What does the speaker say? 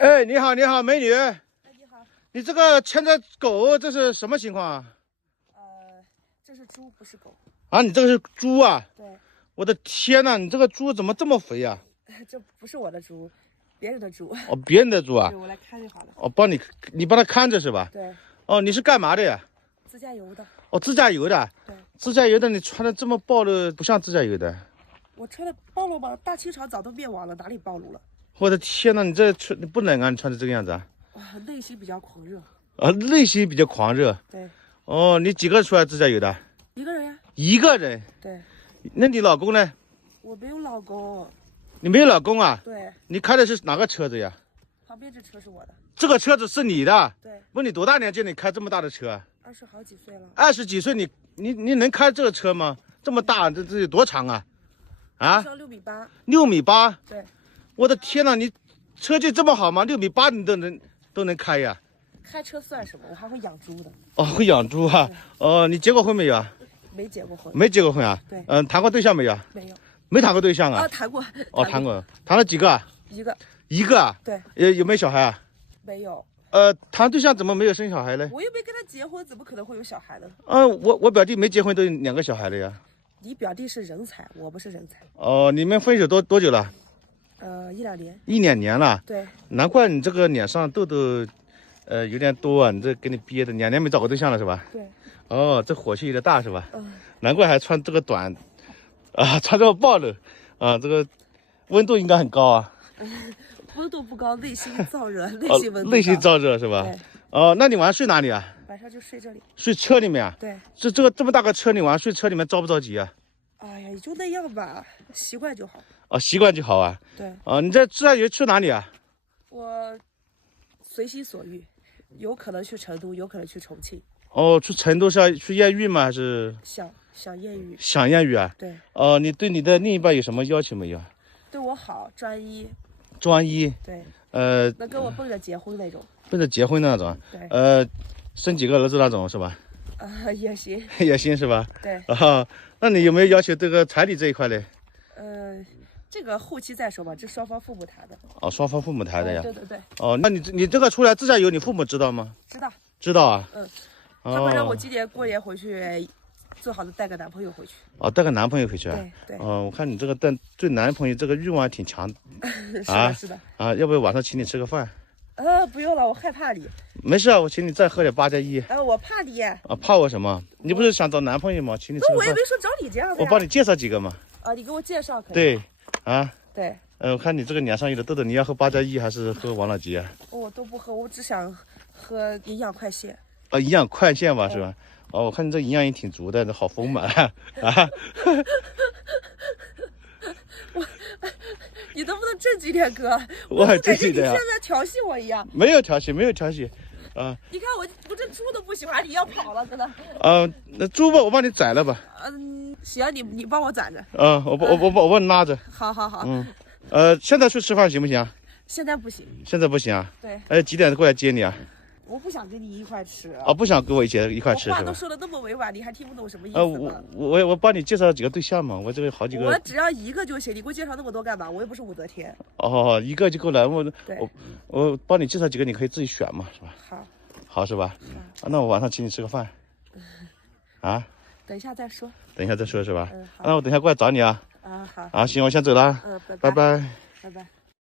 哎，你好，你好，美女。哎，你好。你这个牵着狗，这是什么情况啊？这是猪，不是狗。啊，你这个是猪啊？对。我的天呐，你这个猪怎么这么肥啊？这不是我的猪，别人的猪。哦，别人的猪啊？对，我来看就好了。哦，你帮他看着是吧？对。哦，你是干嘛的呀？自驾游的。哦，自驾游的。对。自驾游的，你穿的这么暴露，不像自驾游的。我穿的暴露吗？大清朝早都灭亡了，哪里暴露了？我的天呐，你不冷啊？你穿的这个样子啊？哇，内心比较狂热。啊，内心比较狂热。对。哦，你几个人出来自驾游的？一个人呀。一个人。对。那你老公呢？我没有老公。你没有老公啊？对。你开的是哪个车子呀？旁边这车是我的。这个车子是你的？对。问你多大年纪你开这么大的车？20好几岁了。20几岁你能开这个车吗？这么大，这有多长啊？啊？6.8米。6.8米？对。我的天呐，你车技这么好吗？6.8米你都能开呀？开车算什么？我还会养猪的。哦，会养猪啊？哦，你结过婚没有啊？没结过婚。没结过婚啊？对。谈过对象没有？没有。没谈过对象啊？谈过。哦，谈过。谈了几个啊？一个啊？对。有没有小孩啊？没有。谈对象怎么没有生小孩呢？我又没跟他结婚，怎么可能会有小孩呢？我表弟没结婚都有2个小孩了呀。你表弟是人才，我不是人才。哦，你们分手多久了？1、2年。1、2年了。对。难怪你这个脸上痘痘，有点多啊！你这给你憋的，2年没找过对象了是吧？对。哦，这火气有点大是吧？嗯。难怪还穿这个短，穿这么暴露，这个温度应该很高啊。温度不高，内心燥热，内心温度。内心燥热是吧？对。哦，那你晚上睡哪里啊？晚上就睡这里。睡车里面啊？对。这么大个车，你晚上睡车里面着不着急啊？哎呀，也就那样吧，习惯就好。哦，习惯就好啊。对。你这自驾游去哪里啊？我随心所欲，有可能去成都，有可能去重庆。哦，去成都是要去艳遇吗？还是想艳遇？想艳遇啊？对。哦，你对你的另一半有什么要求没有？对我好，专一。专一。对。能跟我奔着结婚那种。奔着结婚那种。对。生几个儿子那种是吧？也行。也行是吧？对。那你有没有要求这个彩礼这一块呢？这个后期再说吧，这双方父母谈的。哦，双方父母谈的呀。对对对。哦，那你这个出来自驾游，你父母知道吗？知道。知道啊。他们让我今年过年回去，最好是带个男朋友回去。哦，带个男朋友回去啊？对。我看你这个对男朋友这个欲望挺强。是的。要不要晚上请你吃个饭？不用了，我害怕你。没事啊，我请你再喝点8+1。我怕你。怕我什么？你不是想找男朋友吗？请你吃个饭。那我也没说找你这样的。我帮你介绍几个嘛。你给我介绍可以。对。对。我看你这个脸上有的痘痘，你要喝8+1还是喝王老吉啊？我都不喝，我只想喝营养快线。营养快线吧，是吧？我看你这营养也挺足的，好丰满啊！你能不能正经点，哥？我很正经的呀。你现在调戏我一样。没有调戏，没有调戏。你看我这猪都不喜欢，你要跑了，真的。那猪吧，我帮你宰了吧。行，你帮我宰着。我帮你拉着。好。现在去吃饭行不行？现在不行。现在不行啊？对。几点过来接你啊？我不想跟你一块吃。不想跟我一块吃是吧？话都说的那么委婉，你还听不懂什么意思吗？我帮你介绍几个对象嘛，我这个好几个。我只要一个就行，你给我介绍那么多干嘛？我又不是武则天。一个就够了。对。我帮你介绍几个，你可以自己选嘛，是吧？好是吧？那我晚上请你吃个饭。等一下再说。等一下再说是吧？好。那我等一下过来找你啊。好。行，我先走了。拜拜。拜拜。拜拜。